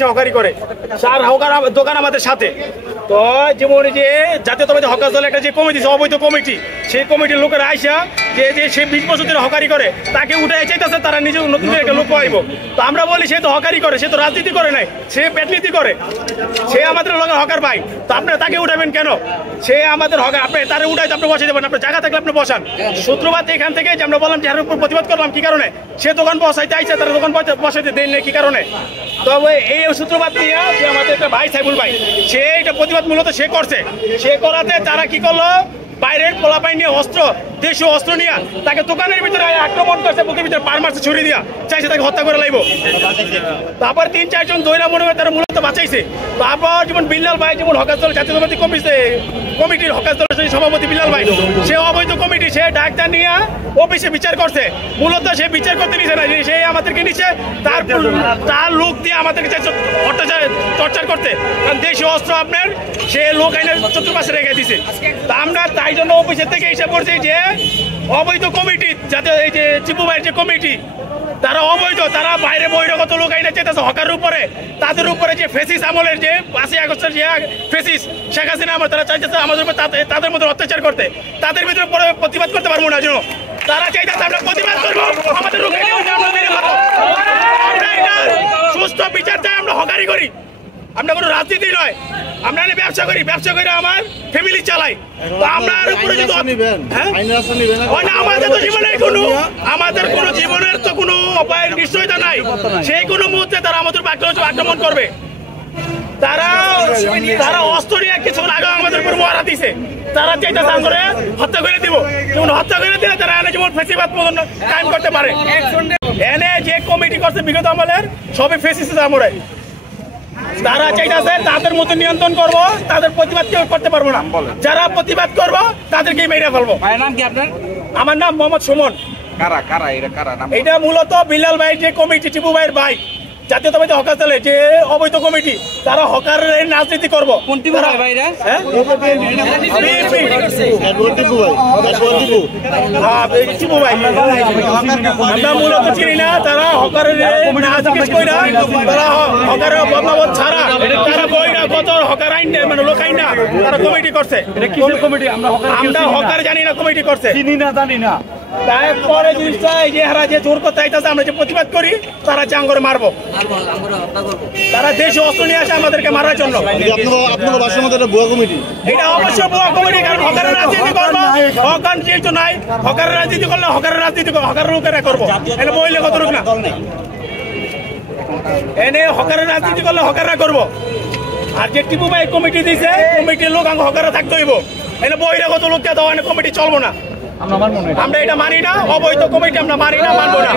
সহকারী করে সার হকার দোকান আমাদের সাথে তো যেমন যে জাতীয়তাবাদী হকার দল একটা যে কমিটি অবৈধ কমিটি সেই কমিটির লোকেরা আইসা যে যে সে 20 বছর ধরে হকারি করে তাকে উঠাই চাইতেছে তারা নিজে নতুন করে একটা লোক পাইব তো আমরা বলি সে তো হকারি করে সে তো রাজনীতি করে নাই সে পেটনীতি করে সে আমাদের লোকের হকার ভাই তো আপনারা তাকে উঠাবেন কেন সে আমাদের হকার আপনি তারা উঠাই তো আপনি বসে দেবেন আপনার জায়গা থাকলে আপনি বসান সূত্রপাত এখান থেকে যে আমরা বললাম যে এর উপর প্রতিবাদ করলাম কি কারণে সে দোকান বসাইতে আইসা তারা দোকান বসাইতে দেন না কি কারণে তবে এই সূত্রপাত নিয়ে যে আমাদের একটা ভাই সাইবুল ভাই সে এটা প্রতিবাদ মূলত সে করছে সে করাতে তারা কি করলো বাইরের পোলাপাই নিয়ে অস্ত্র দেশীয় অস্ত্র নিয়ে তাকে দোকানের ভিতরে আক্রমণ করছে বুকের ভিতরে পার মারছে ছুরি দিয়া চাইছে তাকে হত্যা করে লাইব তারপর 3-4 জন দৈরা মনে হয় তারা মূলত বাঁচাইছে তারপর যেমন বিল্লাল ভাই যেমন হকার দল জাতীয়তাবাদী কমিটির হকার দলের সভাপতি বিল্লাল ভাই সে অবৈধ কমিটি সে ডাক্তার নিয়ে অফিসে বিচার করছে মূলত সে বিচার করতে নিছে না সে আমাদেরকে নিচ্ছে তার লোক দিয়ে আমাদেরকে টর্চার করতে কারণ দেশীয় অস্ত্র আপনার সে লোক আইনের চতুর্পাশে রেখে দিছে তা আমরা তাই জন্য অফিসের থেকে হিসাব করছি যে অবৈধ কমিটি যাতে এই যে চিপু ভাইয়ের যে কমিটি তারা অবৈধ তারা বাইরে বহিরাগত লোক আইনে চেয়েছে হকারের উপরে তাদের উপরে যে ফেসিস আমলের যে 5 আগস্টের যে ফেসিস শেখ হাসিনা আমল তারা চাইতেছে আমাদের উপর তাদের মধ্যে অত্যাচার করতে তাদের ভিতরে প্রতিবাদ করতে পারবো না জন্য তারা চাইতেছে আমরা প্রতিবাদ করবো আমাদের সুস্থ বিচার চাই আমরা হকারি করি আমরা কোনো রাজনীতি নয় আমরা ব্যবসা করি ব্যবসা করে আমার ফ্যামিলি চালাই তো আমরা উপরে যদি আমাদের তো জীবনের আমাদের কোনো জীবনের তো কোনো উপায়ের নিশ্চয়তা নাই সেই কোনো মুহূর্তে তারা আমাদের আক্রমণ করবে তারা অস্ত্র নিয়ে কিছুক্ষণ আগে আমাদের উপর মহড়া দিছে তারা চাইতেছে আমরা হত্যা করে দিব যেমন হত্যা করে দিলে তারা এনে যেমন ফেসিবাদ কায়েম করতে পারে এনে যে কমিটি করছে বিগত আমলের সবই ফেসিস আমরা তারা চাইতেছে তাদের মতো নিয়ন্ত্রণ করব তাদের প্রতিবাদ কেউ করতে পারবো না যারা প্রতিবাদ করব তাদেরকে মেরে ফেলবো আমার নাম মোহাম্মদ সুমন এটা মূলত বিল্লাল ভাই যে কমিটি টিপু ভাইয়ের ভাই জাতীয়তাবাদী হকার দলে যে অবৈধ কমিটি তারা হকারের রাজনীতি করবো আমরা মূলত চিনি না তারা হকারের তারা হকারের বদলাবদ ছাড়া তারা বহিরাগত হকার আইন মানে লোক আইন না তারা কমিটি করছে আমরা হকার জানি না কমিটি করছে চিনি না জানি না তারপরে জিনিসটা এই যে হারা যে জোর করতে আইতাছে আমরা যে প্রতিবাদ করি তারা চাঙ্গরে মারবো তারা দেশে অস্ত্র নিয়ে আসে আমাদেরকে মারার জন্য আপনার বাসার মধ্যে ভুয়া কমিটি এটা অবশ্যই ভুয়া কমিটি কারণ হকারের রাজনীতি করবো হকার যেহেতু নাই হকারের রাজনীতি করলে হকারের রাজনীতি হকারের লোকেরা করবো এটা বইলে কত রোগ না এনে হকারের রাজনীতি করলে হকাররা করবো আর যে টিপু ভাই কমিটি দিছে কমিটির লোক হকাররা থাকতে হইব এনে বহিরাগত লোককে দেওয়া কমিটি চলবো না আমরা এটা মানি না অবৈধ কমিটি আমরা মানি না মানবো না